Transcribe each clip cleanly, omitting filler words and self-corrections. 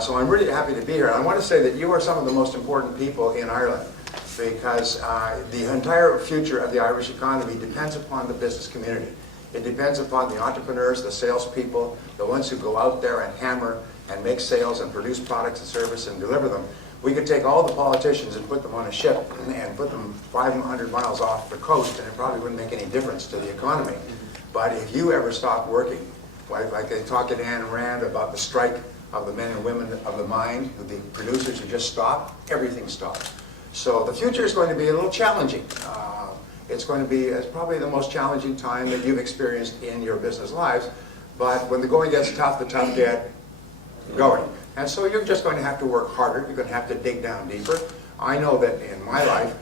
So I'm really happy to be here. And I want to say that you are some of the most important people in Ireland, because the entire future of the Irish economy depends upon the business community. It depends upon the entrepreneurs, the salespeople, the ones who go out there and hammer and make sales and produce products and service and deliver them. We could take all the politicians and put them on a ship and put them 500 miles off the coast, and it probably wouldn't make any difference to the economy. But if you ever stop working, like they talk at Ayn Rand about the strike of the men and women of the mind, the producers who just stop, everything stops. So the future is going to be a little challenging. It's going to be probably the most challenging time that you've experienced in your business lives. But when the going gets tough, the tough get going. And so you're just going to have to work harder. You're going to have to dig down deeper. I know that in my life,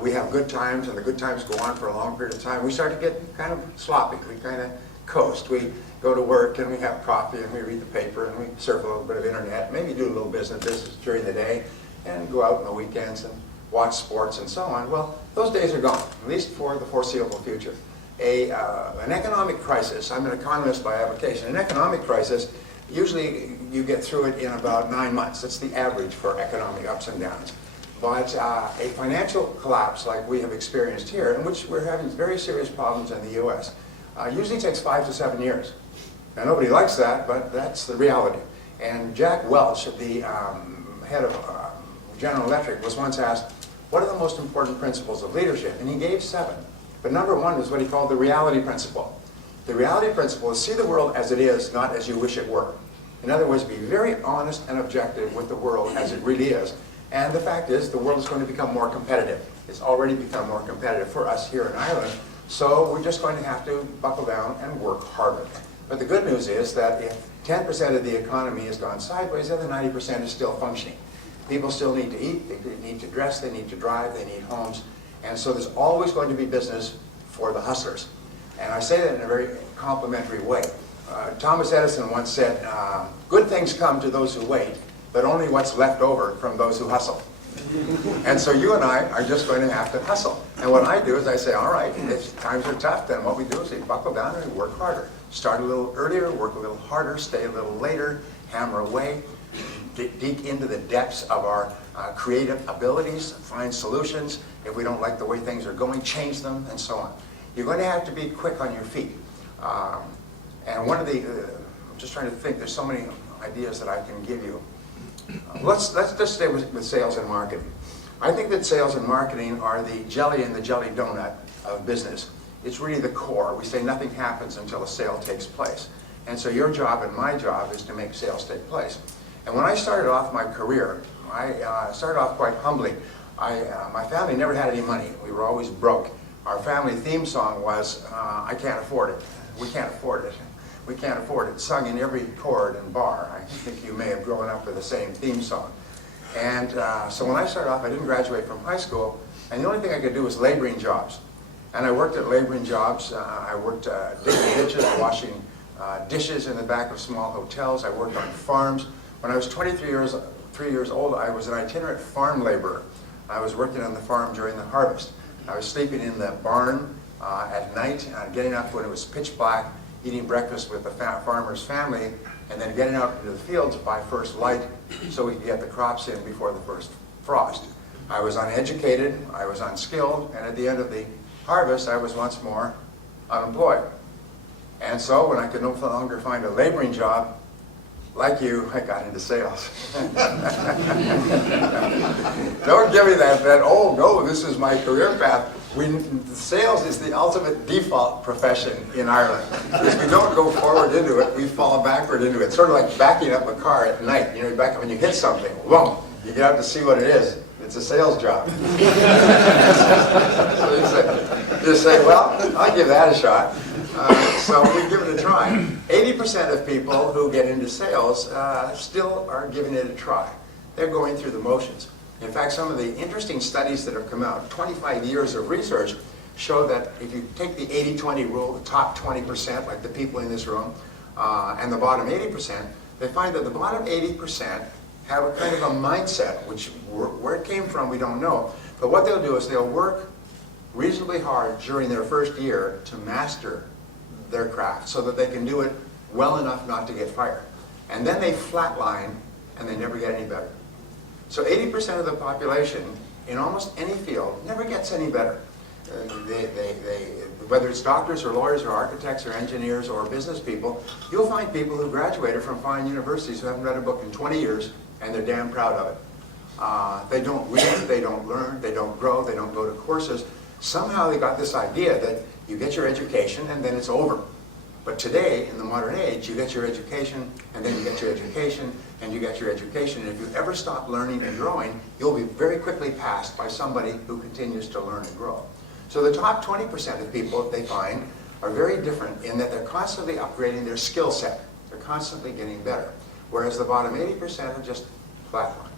we have good times, and the good times go on for a long period of time. We start to get kind of sloppy. We kind of coast. We go to work, and we have coffee, and we read the paper, and we surf a little bit of internet, maybe do a little business during the day, and go out on the weekends and watch sports and so on. Well, those days are gone, at least for the foreseeable future. An economic crisis, I'm an economist by avocation, an economic crisis, usually you get through it in about 9 months. That's the average for economic ups and downs. But a financial collapse like we have experienced here, in which we're having very serious problems in the US, usually takes 5 to 7 years. Now nobody likes that, but that's the reality. And Jack Welch, the head of General Electric, was once asked, what are the most important principles of leadership? And he gave 7. But number 1 is what he called the reality principle. The reality principle is see the world as it is, not as you wish it were. In other words, be very honest and objective with the world as it really is. And the fact is, the world is going to become more competitive. It's already become more competitive for us here in Ireland. So we're just going to have to buckle down and work harder. But the good news is that if 10% of the economy has gone sideways, the other 90% is still functioning. People still need to eat, they need to dress, they need to drive, they need homes. And so there's always going to be business for the hustlers. And I say that in a very complimentary way. Thomas Edison once said, good things come to those who wait, but only what's left over from those who hustle. And so you and I are just going to have to hustle. And what I do is I say, all right, if times are tough, then what we do is we buckle down and we work harder. Start a little earlier, work a little harder, stay a little later, hammer away, dig into the depths of our creative abilities, find solutions. If we don't like the way things are going, change them, and so on. You're going to have to be quick on your feet. And one of the, I'm just trying to think, there's so many ideas that I can give you. Let's just stay with sales and marketing. I think that sales and marketing are the jelly in the jelly donut of business. It's really the core. We say nothing happens until a sale takes place. And so your job and my job is to make sales take place. And when I started off my career, I started off quite humbly. My family never had any money. We were always broke. Our family theme song was, I can't afford it. We can't afford it. We can't afford it. Sung in every chord and bar. I think you may have grown up with the same theme song. And so when I started off, I didn't graduate from high school, and the only thing I could do was laboring jobs. And I worked at laboring jobs. I worked digging ditches, washing dishes in the back of small hotels. I worked on farms. When I was 3 years old, I was an itinerant farm laborer. I was working on the farm during the harvest. I was sleeping in the barn at night, getting up when it was pitch black, eating breakfast with the farmer's family, and then getting out into the fields by first light so we could get the crops in before the first frost. I was uneducated, I was unskilled, and at the end of the harvest, I was once more unemployed. And so when I could no longer find a laboring job, like you, I got into sales. Don't give me that, oh no, this is my career path. Sales is the ultimate default profession in Ireland. If we don't go forward into it, we fall backward into it. Sort of like backing up a car at night. You know, you back up when you hit something, boom, you get out to see what it is. It's a sales job. So you say, well, I'll give that a shot. So we give it a try. 80% of people who get into sales still are giving it a try. They're going through the motions. In fact, some of the interesting studies that have come out, 25 years of research, show that if you take the 80-20 rule, the top 20%, like the people in this room, and the bottom 80%, they find that the bottom 80% have a kind of a mindset, which where it came from we don't know, but what they'll do is they'll work reasonably hard during their first year to master their craft so that they can do it well enough not to get fired. And then they flatline, and they never get any better. So 80% of the population in almost any field never gets any better. Whether it's doctors or lawyers or architects or engineers or business people, you'll find people who graduated from fine universities who haven't read a book in 20 years, and they're damn proud of it. They don't read, they don't learn, they don't grow, they don't go to courses. Somehow they got this idea that you get your education and then it's over. But today, in the modern age, you get your education, and then you get your education, and you get your education. And if you ever stop learning and growing, you'll be very quickly passed by somebody who continues to learn and grow. So the top 20% of people, they find, are very different in that they're constantly upgrading their skill set. They're constantly getting better. Whereas the bottom 80% are just flatline.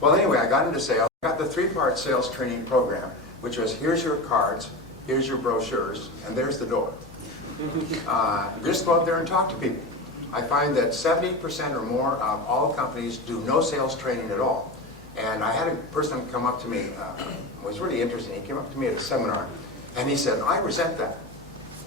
Well, anyway, I got into sales. I got the 3-part sales training program, which was here's your cards, here's your brochures, and there's the door. Just go out there and talk to people. I find that 70% or more of all companies do no sales training at all. And I had a person come up to me, it was really interesting. He came up to me at a seminar, and he said, I resent that.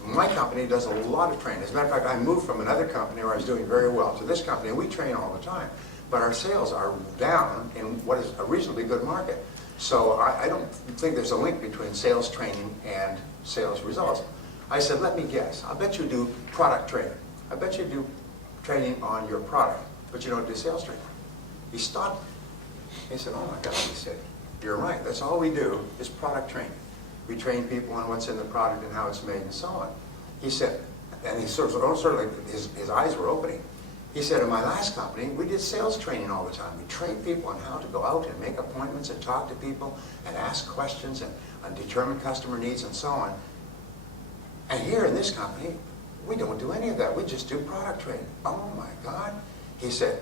My company does a lot of training. As a matter of fact, I moved from another company where I was doing very well to this company, and we train all the time. But our sales are down in what is a reasonably good market. So I don't think there's a link between sales training and sales results. I said, let me guess. I bet you do product training. I bet you do training on your product, but you don't do sales training. He stopped. He said, oh my God, he said, you're right. That's all we do is product training. We train people on what's in the product and how it's made and so on. He said, and he sort of like his eyes were opening. He said, in my last company, we did sales training all the time. We trained people on how to go out and make appointments and talk to people and ask questions and determine customer needs and so on. And here in this company, we don't do any of that. We just do product training. Oh my God. He said,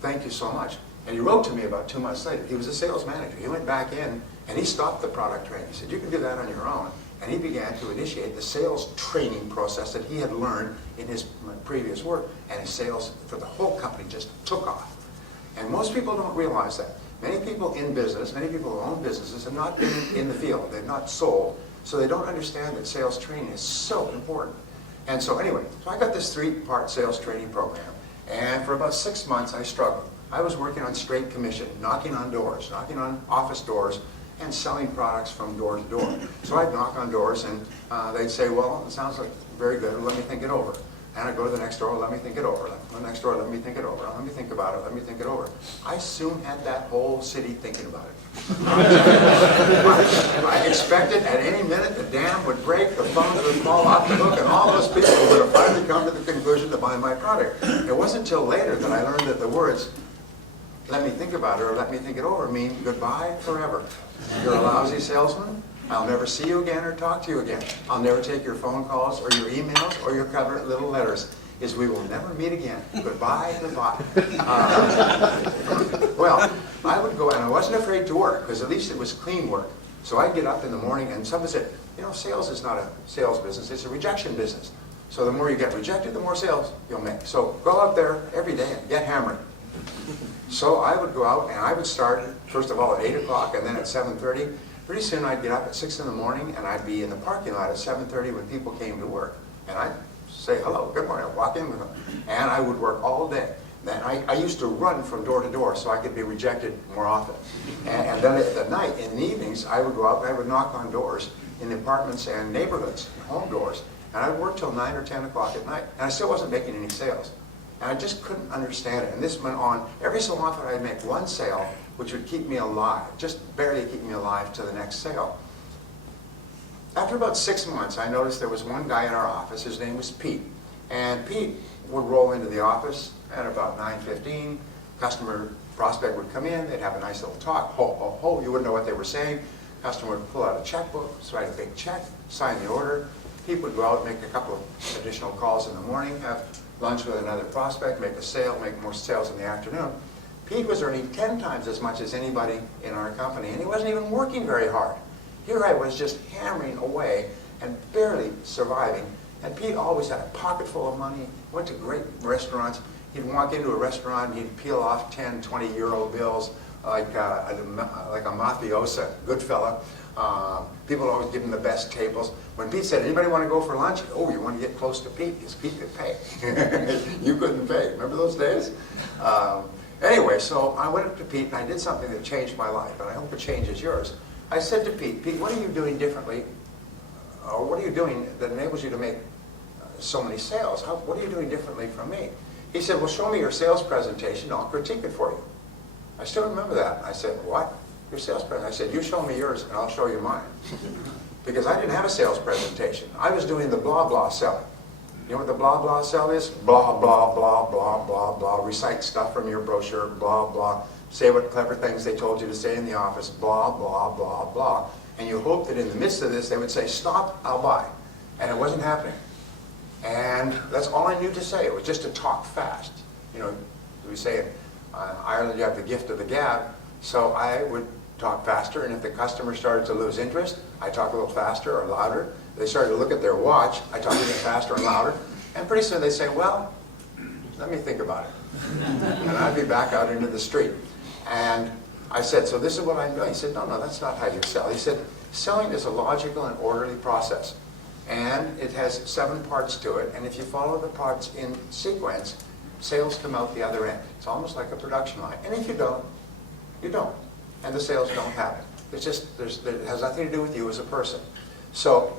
thank you so much. And he wrote to me about 2 months later. He was a sales manager. He went back in and he stopped the product training. He said, you can do that on your own. And he began to initiate the sales training process that he had learned in his previous work. And his sales for the whole company just took off. And most people don't realize that. Many people in business, many people who own businesses have not been in the field. They've not sold. So they don't understand that sales training is so important. And so anyway, so I got this 3-part sales training program. And for about 6 months, I struggled. I was working on straight commission, knocking on doors, knocking on office doors, and selling products from door to door. So I'd knock on doors, and they'd say, well, it sounds like very good, let me think it over. And I'd go to the next door, let me think it over. The next door, let me think it over. Let me think about it, let me think it over. I soon had that whole city thinking about it. I expected at any minute the dam would break, the phones would fall off the hook, and all those people would have finally come to the conclusion to buy my product. It wasn't until later that I learned that the words, let me think about it or let me think it over, mean goodbye forever. You're a lousy salesman. I'll never see you again or talk to you again. I'll never take your phone calls or your emails or your cover little letters. Is we will never meet again. Goodbye, goodbye. Well, I would go, and I wasn't afraid to work, because at least it was clean work. So I'd get up in the morning, and someone said, you know, sales is not a sales business, it's a rejection business. So the more you get rejected, the more sales you'll make. So go out there every day and get hammered. So I would go out, and I would start, first of all, at 8 o'clock, and then at 7:30. Pretty soon I'd get up at 6 in the morning, and I'd be in the parking lot at 7:30 when people came to work. And I'd say, hello, good morning. I'd walk in with them. And I would work all day. Then I used to run from door to door so I could be rejected more often. And then at night, in the evenings, I would go out and I would knock on doors in apartments and neighborhoods, home doors. And I'd work till 9 or 10 o'clock at night. And I still wasn't making any sales. And I just couldn't understand it. And this went on. Every so often I'd make one sale, which would keep me alive, just barely keep me alive to the next sale. After about 6 months, I noticed there was one guy in our office. His name was Pete. And Pete would roll into the office at about 9:15. Customer prospect would come in. They'd have a nice little talk. Ho, ho, ho. You wouldn't know what they were saying. Customer would pull out a checkbook, write a big check, sign the order. Pete would go out, make a couple of additional calls in the morning, have lunch with another prospect, make a sale, make more sales in the afternoon. Pete was earning 10 times as much as anybody in our company, and he wasn't even working very hard. Here I was just hammering away and barely surviving. And Pete always had a pocket full of money, went to great restaurants. He'd walk into a restaurant and he'd peel off 10, 20 euro bills, like a mafiosa, good fella. People always give him the best tables. When Pete said, anybody want to go for lunch? Oh, you want to get close to Pete, because Pete could pay. You couldn't pay. Remember those days? Anyway, so I went up to Pete and I did something that changed my life, and I hope it changes yours. I said to Pete, Pete, what are you doing differently, or what are you doing that enables you to make so many sales? What are you doing differently from me? He said, well, show me your sales presentation, I'll critique it for you. I still remember that. I said, what? Your sales presentation? I said, you show me yours and I'll show you mine. Because I didn't have a sales presentation. I was doing the blah blah selling. You know what the blah blah sell is? Blah blah blah blah blah blah. Recite stuff from your brochure, blah blah. Say what clever things they told you to say in the office, blah blah blah blah. And you hope that in the midst of this they would say, stop, I'll buy. And it wasn't happening. And that's all I knew to say. It was just to talk fast. You know, we say in Ireland you have the gift of the gab. So I would talk faster, and if the customer started to lose interest, I talk a little faster or louder. They started to look at their watch, I talk a little faster and louder. And pretty soon they say, well, let me think about it. And I'd be back out into the street. And I said, so this is what I'm doing. He said, no, no, that's not how you sell. He said, selling is a logical and orderly process. And it has 7 parts to it. And if you follow the parts in sequence, sales come out the other end. It's almost like a production line. And if you don't, you don't. And the sales don't happen. It's just, it has nothing to do with you as a person. So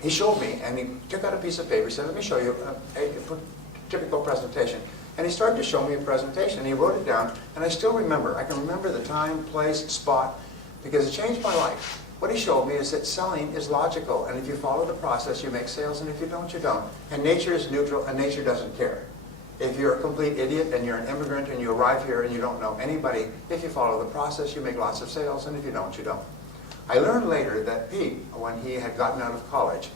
he showed me, and he took out a piece of paper. He said, let me show you a typical presentation. And he started to show me a presentation, and he wrote it down. And I still remember. I can remember the time, place, spot, because it changed my life. What he showed me is that selling is logical. And if you follow the process, you make sales. And if you don't, you don't. And nature is neutral, and nature doesn't care. If you're a complete idiot and you're an immigrant and you arrive here and you don't know anybody, if you follow the process, you make lots of sales, and if you don't, you don't. I learned later that Pete, when he had gotten out of college,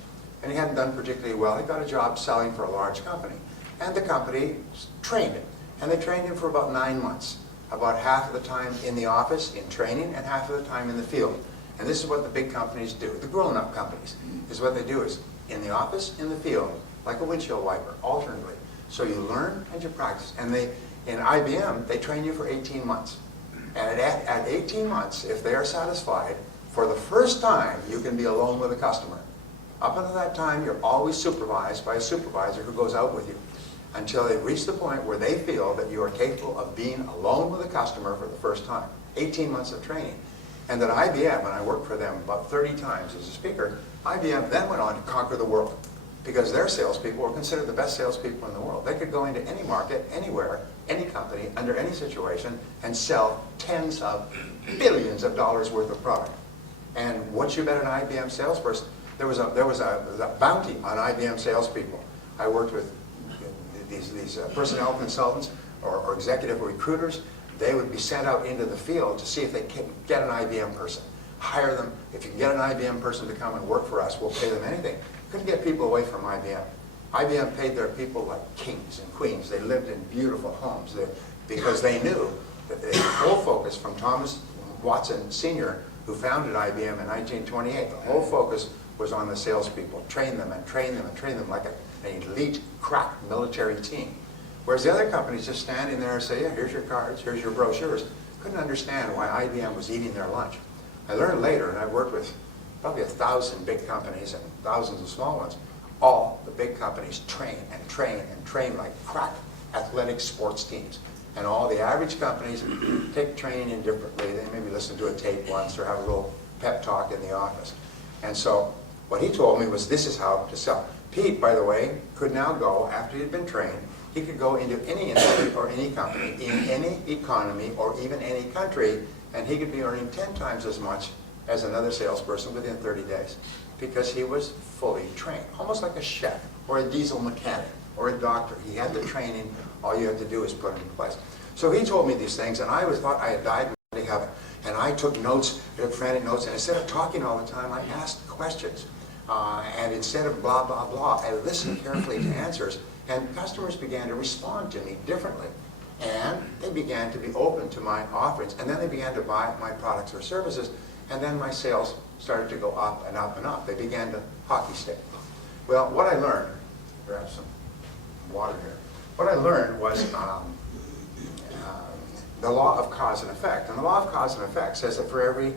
and he hadn't done particularly well, he got a job selling for a large company. And the company trained him. And they trained him for about 9 months. About half of the time in the office, in training, and half of the time in the field. And this is what the big companies do. The grown-up companies is what they do is in the office, in the field, like a windshield wiper, alternately. So you learn and you practice. And in IBM, they train you for 18 months. And at 18 months, if they are satisfied, for the first time, you can be alone with a customer. Up until that time, you're always supervised by a supervisor who goes out with you until they reach the point where they feel that you are capable of being alone with a customer for the first time. 18 months of training. And at IBM, and I worked for them about 30 times as a speaker, IBM then went on to conquer the world. Because their salespeople were considered the best salespeople in the world. They could go into any market, anywhere, any company, under any situation, and sell tens of billions of dollars worth of product. And once you met an IBM salesperson, there was a bounty on IBM salespeople. I worked with these personnel consultants or executive recruiters. They would be sent out into the field to see if they can get an IBM person. Hire them. If you can get an IBM person to come and work for us, we'll pay them anything. Couldn't get people away from IBM. IBM paid their people like kings and queens. They lived in beautiful homes because they knew that the whole focus from Thomas Watson Sr., who founded IBM in 1928, the whole focus was on the salespeople. Train them and train them and train them like an elite, crack military team. Whereas the other companies just stand in there and say, yeah, here's your cards, here's your brochures. Couldn't understand why IBM was eating their lunch. I learned later, and I worked with probably 1,000 big companies and thousands of small ones. All the big companies train and train and train like crack athletic sports teams. And all the average companies take training indifferently. They maybe listen to a tape once or have a little pep talk in the office. And so what he told me was this is how to sell. Pete, by the way, could now go, after he had been trained, he could go into any industry or any company, in any economy or even any country, and he could be earning 10 times as much as another salesperson within 30 days because he was fully trained, almost like a chef or a diesel mechanic or a doctor. He had the training. All you had to do is put it in place. So he told me these things, and I thought I had died in heaven. And I took notes, took frantic notes, and instead of talking all the time, I asked questions. And instead of blah, blah, blah, I listened carefully to answers, and customers began to respond to me differently. And they began to be open to my offerings, and then they began to buy my products or services, and then my sales started to go up and up and up. They began to hockey stick. Well, what I learned, grab some water here. What I learned was the law of cause and effect. And the law of cause and effect says that for every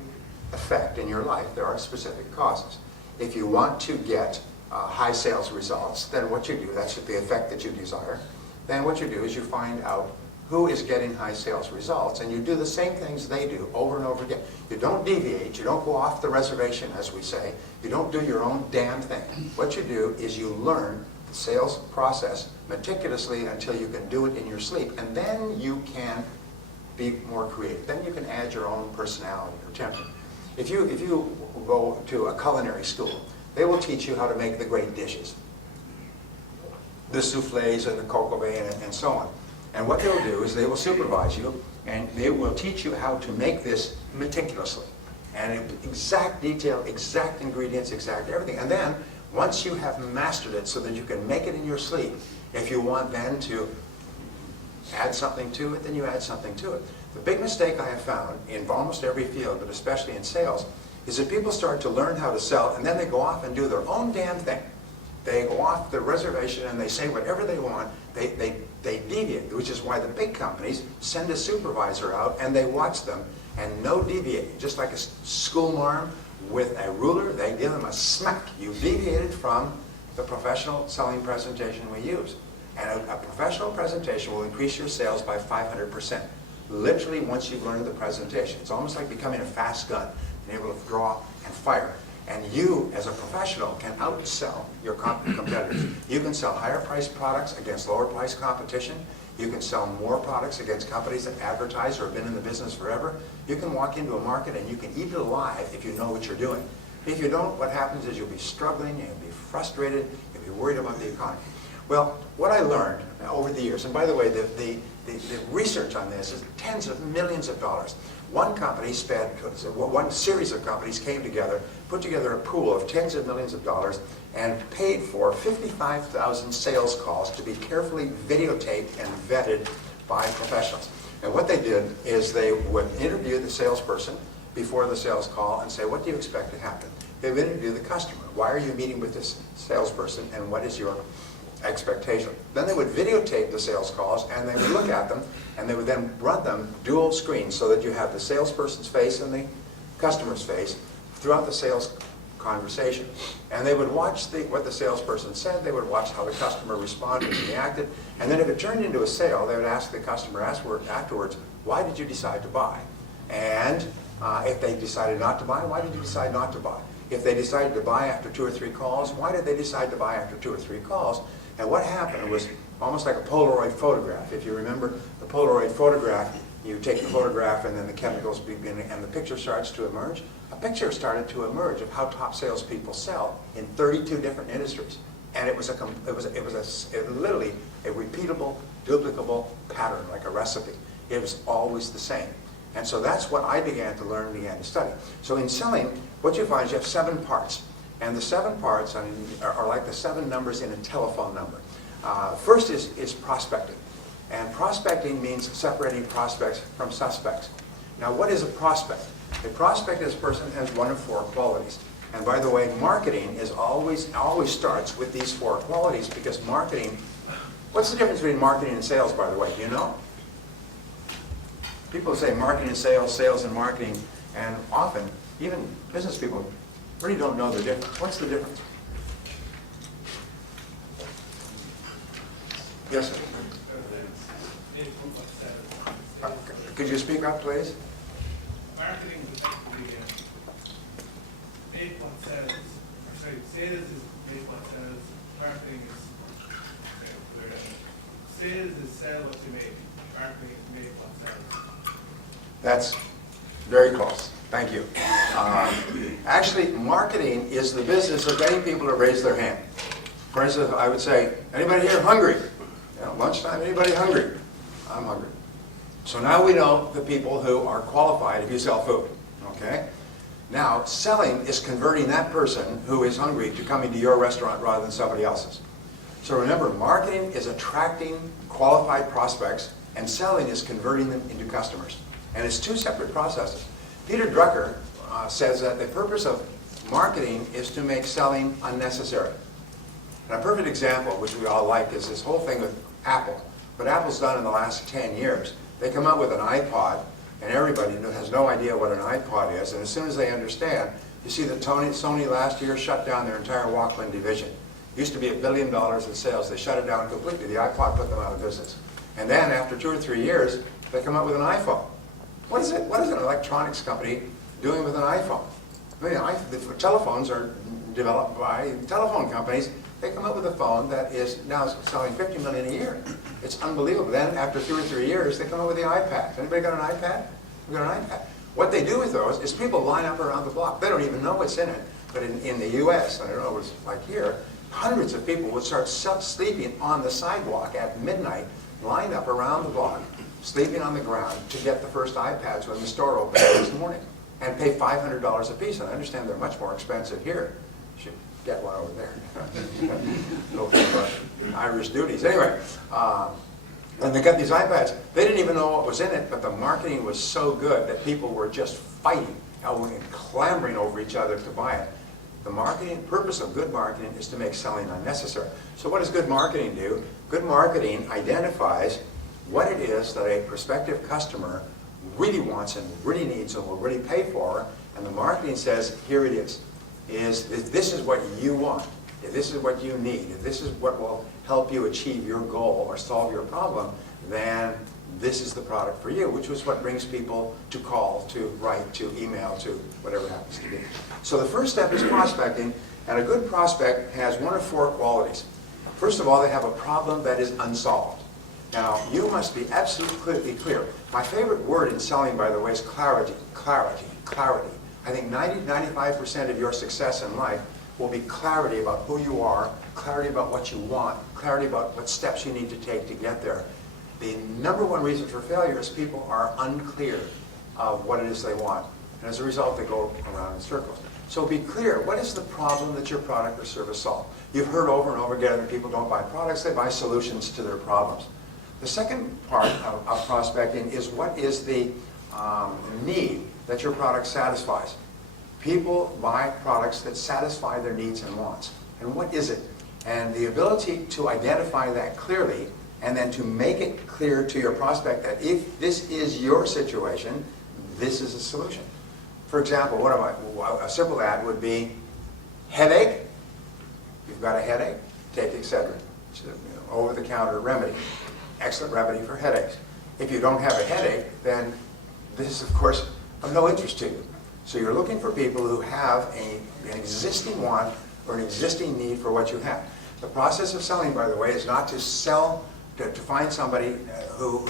effect in your life, there are specific causes. If you want to get high sales results, then what you do, that's the effect that you desire, then what you do is you find out who is getting high sales results, and you do the same things they do over and over again. You don't deviate, you don't go off the reservation, as we say, you don't do your own damn thing. What you do is you learn the sales process meticulously until you can do it in your sleep, and then you can be more creative. Then you can add your own personality or temper. If you go to a culinary school, they will teach you how to make the great dishes, the soufflés and the coq au vin and so on. And what they'll do is they will supervise you, and they will teach you how to make this meticulously. And exact detail, exact ingredients, exact everything. And then, once you have mastered it so that you can make it in your sleep, if you want then to add something to it, then you add something to it. The big mistake I have found in almost every field, but especially in sales, is that people start to learn how to sell, and then they go off and do their own damn thing. They go off the reservation and they say whatever they want. They deviate, which is why the big companies send a supervisor out and they watch them, and no deviating. Just like a school marm with a ruler, they give them a smack. You deviated from the professional selling presentation we use. And a professional presentation will increase your sales by 500%. Literally, once you've learned the presentation. It's almost like becoming a fast gun, being able to draw and fire. And you, as a professional, can outsell your competitors. You can sell higher priced products against lower priced competition. You can sell more products against companies that advertise or have been in the business forever. You can walk into a market and you can eat it alive if you know what you're doing. If you don't, what happens is you'll be struggling, you'll be frustrated, you'll be worried about the economy. Well, what I learned over the years, and by the way, the research on this is tens of millions of dollars. One series of companies came together, put together a pool of tens of millions of dollars, and paid for 55,000 sales calls to be carefully videotaped and vetted by professionals. And what they did is they would interview the salesperson before the sales call and say, what do you expect to happen? They would interview the customer. Why are you meeting with this salesperson, and what is your expectation? Then they would videotape the sales calls, and they would look at them, and they would then run them dual screens so that you have the salesperson's face and the customer's face throughout the sales conversation. And they would watch what the salesperson said, they would watch how the customer responded and reacted, and then if it turned into a sale, they would ask the customer afterwards, why did you decide to buy? And if they decided not to buy, why did you decide not to buy? If they decided to buy after 2 or 3 calls, why did they decide to buy after 2 or 3 calls? And what happened was almost like a Polaroid photograph. If you remember the Polaroid photograph, you take the photograph and then the chemicals begin and the picture starts to emerge. A picture started to emerge of how top salespeople sell in 32 different industries. And it was literally a repeatable, duplicable pattern, like a recipe. It was always the same. And so that's what I began to learn and began to study. So in selling, what you find is you have 7 parts. And the 7 parts are like the 7 numbers in a telephone number. First is prospecting. And prospecting means separating prospects from suspects. Now, what is a prospect? A prospect is a person who has 1 of 4 qualities. And by the way, marketing is always starts with these 4 qualities, because marketing, what's the difference between marketing and sales, by the way? Do you know? People say marketing and sales, sales and marketing, and often, even business people really don't know the difference. What's the difference? Yes, sir. Could you speak up, please? Marketing is effectively made what sells. Or sorry, sales is made what sells. Marketing is sales is sell what you make. Marketing is made what sells. That's very close. Thank you. Actually, marketing is the business of getting people to raise their hand. For instance, I would say, anybody here hungry? You know, lunchtime, anybody hungry? I'm hungry. So now we know the people who are qualified if you sell food. Okay? Now, selling is converting that person who is hungry to coming to your restaurant rather than somebody else's. So remember, marketing is attracting qualified prospects, and selling is converting them into customers. And it's 2 separate processes. Peter Drucker says that the purpose of marketing is to make selling unnecessary. And a perfect example, which we all like, is this whole thing with Apple. What Apple's done in the last 10 years, They come out with an iPod, and everybody has no idea what an iPod is, and as soon as they understand, you see that Sony last year shut down their entire Walkman division. Used to be $1 billion in sales. They shut it down completely. The iPod put them out of business. And then after 2 or 3 years, they come out with an iPhone. What is it? What is an electronics company doing with an iPhone? I mean, the telephones are developed by telephone companies. They come up with a phone that is now selling $50 million a year. It's unbelievable. Then after 2 or 3 years, they come up with the iPad. Anybody got an iPad? We've got an iPad. What they do with those is people line up around the block. They don't even know what's in it. But in the US, I don't know what it's like here, hundreds of people would start sleeping on the sidewalk at midnight, lined up around the block, sleeping on the ground to get the first iPads when the store opened this morning, and pay $500 a piece. And I understand they're much more expensive here. You should get one over there. No Irish duties. Anyway, and they got these iPads. They didn't even know what was in it, but the marketing was so good that people were just fighting and clamoring over each other to buy it. The purpose of good marketing is to make selling unnecessary. So what does good marketing do? Good marketing identifies what it is that a prospective customer really wants and really needs and will really pay for, and the marketing says, here it is. If this is what you want, if this is what you need, if this is what will help you achieve your goal or solve your problem, then this is the product for you, which was what brings people to call, to write, to email, to whatever it happens to be. So the first step is prospecting, and a good prospect has 1 of 4 qualities. First of all, they have a problem that is unsolved. Now, you must be absolutely clear. My favorite word in selling, by the way, is clarity. Clarity. Clarity. I think 90–95% of your success in life will be clarity about who you are, clarity about what you want, clarity about what steps you need to take to get there. The #1 reason for failure is people are unclear of what it is they want. And as a result, they go around in circles. So be clear. What is the problem that your product or service solves? You've heard over and over again that people don't buy products, they buy solutions to their problems. The second part of prospecting is what is the need that your product satisfies. People buy products that satisfy their needs and wants. And what is it? And the ability to identify that clearly and then to make it clear to your prospect that if this is your situation, this is a solution. For example, a simple ad would be, headache, you've got a headache, take Excedrin. It's an over-the-counter remedy. Excellent remedy for headaches. If you don't have a headache, then this is, of course, of no interest to you. So you're looking for people who have an existing want or an existing need for what you have. The process of selling, by the way, is not to sell, to find somebody who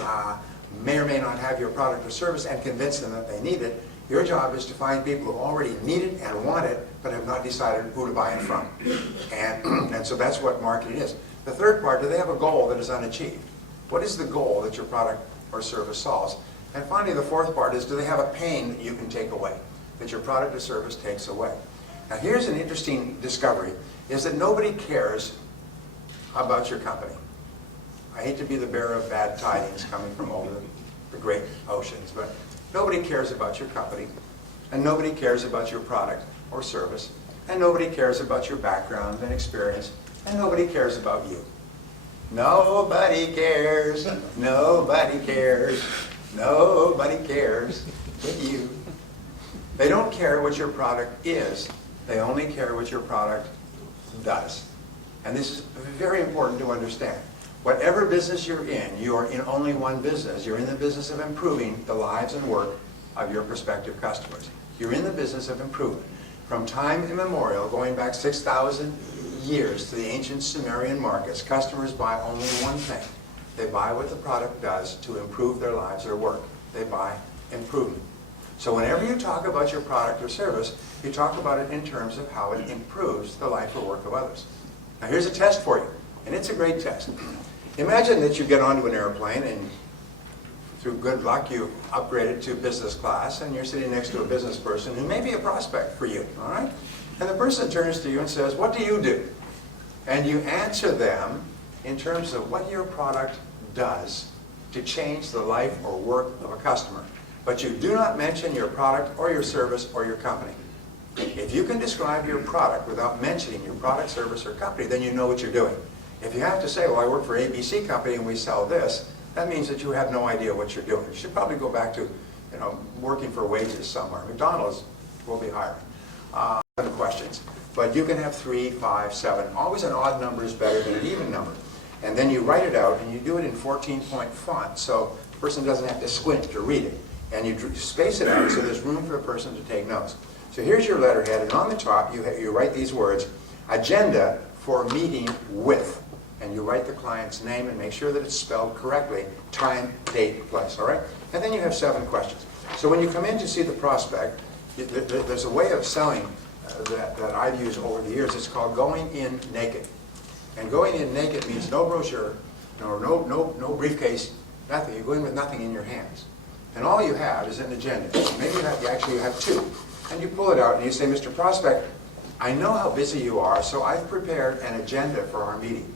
may or may not have your product or service and convince them that they need it. Your job is to find people who already need it and want it, but have not decided who to buy it from. And so that's what marketing is. The third part, do they have a goal that is unachieved? What is the goal that your product or service solves? And finally, the fourth part is, do they have a pain that you can take away, that your product or service takes away? Now here's an interesting discovery, is that nobody cares about your company. I hate to be the bearer of bad tidings coming from over the great oceans, but nobody cares about your company, and nobody cares about your product or service, and nobody cares about your background and experience, and nobody cares about you. Nobody cares, nobody cares, nobody cares but you. They don't care what your product is, they only care what your product does. And this is very important to understand. Whatever business you're in, you are in only one business. You're in the business of improving the lives and work of your prospective customers. You're in the business of improvement. From time immemorial, going back 6,000 years to the ancient Sumerian markets, customers buy only one thing. They buy what the product does to improve their lives or work. They buy improvement. So whenever you talk about your product or service, you talk about it in terms of how it improves the life or work of others. Now here's a test for you, and it's a great test. Imagine that you get onto an airplane and through good luck you upgraded to business class and you're sitting next to a business person who may be a prospect for you, all right? And the person turns to you and says, what do you do? And you answer them in terms of what your product does to change the life or work of a customer. But you do not mention your product or your service or your company. If you can describe your product without mentioning your product, service, or company, then you know what you're doing. If you have to say, well, I work for ABC Company and we sell this, that means that you have no idea what you're doing. You should probably go back to, working for wages somewhere. McDonald's will be hiring. 7 questions. But you can have 3, 5, 7. Always an odd number is better than an even number. And then you write it out, and you do it in 14-point font, so the person doesn't have to squint to read it. And you space it out so there's room for a person to take notes. So here's your letterhead, and on the top you write these words, agenda for meeting with. And you write the client's name and make sure that it's spelled correctly, time, date, place, all right? And then you have 7 questions. So when you come in to see the prospect, there's a way of selling that I've used over the years. It's called going in naked. And going in naked means no brochure, no briefcase, nothing. You go in with nothing in your hands. And all you have is an agenda. Maybe you have 2. And you pull it out and you say, Mr. Prospect, I know how busy you are, so I've prepared an agenda for our meeting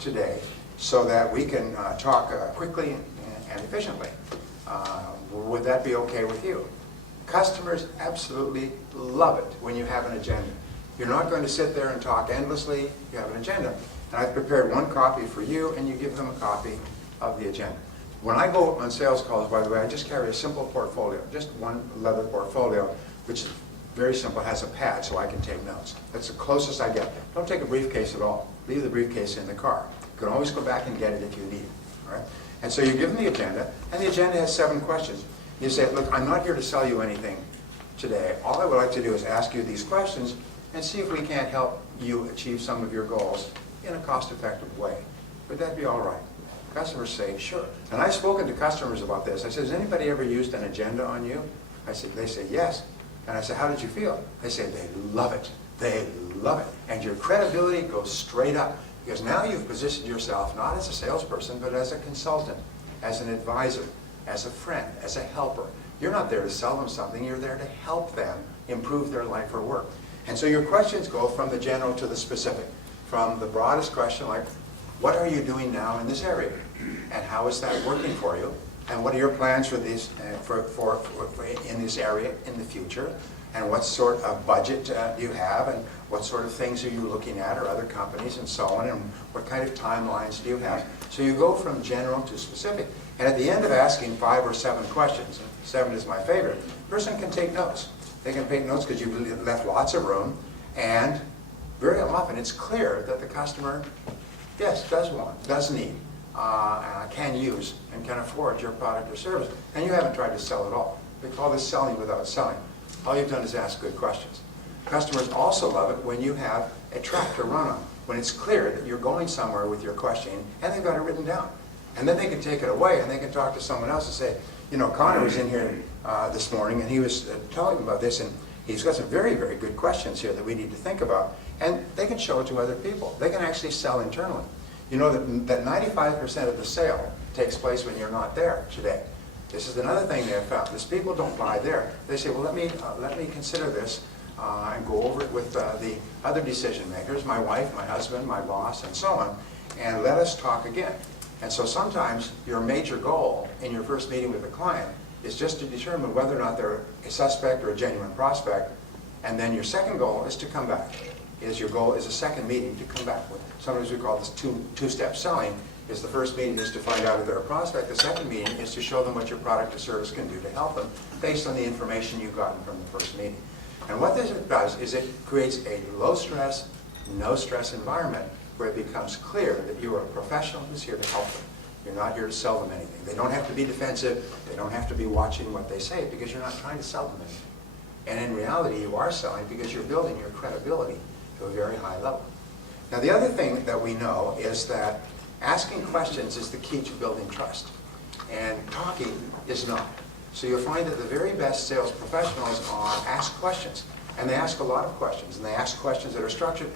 today so that we can talk quickly and efficiently. Would that be okay with you? Customers absolutely love it when you have an agenda. You're not going to sit there and talk endlessly. You have an agenda. And I've prepared 1 copy for you, and you give them a copy of the agenda. When I go on sales calls, by the way, I just carry a simple portfolio, just 1 leather portfolio, which is very simple, has a pad so I can take notes. That's the closest I get. Don't take a briefcase at all. Leave the briefcase in the car. You can always go back and get it if you need it. All right? And so you give them the agenda, and the agenda has 7 questions. You say, look, I'm not here to sell you anything today. All I would like to do is ask you these questions and see if we can't help you achieve some of your goals in a cost-effective way. Would that be all right? Customers say, sure. And I've spoken to customers about this. I said, has anybody ever used an agenda on you? They say, yes. And I said, how did you feel? They say, they love it. They love it. And your credibility goes straight up. Because now you've positioned yourself not as a salesperson, but as a consultant, as an advisor, as a friend, as a helper. You're not there to sell them something. You're there to help them improve their life or work. And so your questions go from the general to the specific. From the broadest question, like, what are you doing now in this area? And how is that working for you? And what are your plans for these, in this area in the future? And what sort of budget do you have? And what sort of things are you looking at, or other companies, and so on? And what kind of timelines do you have? So you go from general to specific. And at the end of asking 5 or 7 questions, and 7 is my favorite, the person can take notes. They can take notes because you've left lots of room. And very often it's clear that the customer, yes, does need, can use, and can afford your product or service. And you haven't tried to sell at all. We call this selling without selling. All you've done is ask good questions. Customers also love it when you have a track to run on, when it's clear that you're going somewhere with your questioning and they've got it written down. And then they can take it away and they can talk to someone else and say, Connor was in here this morning and he was telling about this, and he's got some very, very good questions here that we need to think about. And they can show it to other people. They can actually sell internally. You know that 95% of the sale takes place when you're not there today. This is another thing they have found, is people don't buy there. They say, well, let me consider this and go over it with the other decision makers, my wife, my husband, my boss, and so on, and let us talk again. And so sometimes your major goal in your first meeting with a client is just to determine whether or not they're a suspect or a genuine prospect, and then your second goal is to come back. Your goal is a second meeting to come back with. Sometimes we call this two-step selling. Is the first meeting is to find out if they're a prospect. The second meeting is to show them what your product or service can do to help them based on the information you've gotten from the first meeting. And what this does is it creates a low-stress, no-stress environment where it becomes clear that you are a professional who's here to help them. You're not here to sell them anything. They don't have to be defensive. They don't have to be watching what they say because you're not trying to sell them anything. And in reality, you are selling because you're building your credibility to a very high level. Now, the other thing that we know is that asking questions is the key to building trust, and talking is not. So you'll find that the very best sales professionals ask questions, and they ask a lot of questions, and they ask questions that are structured,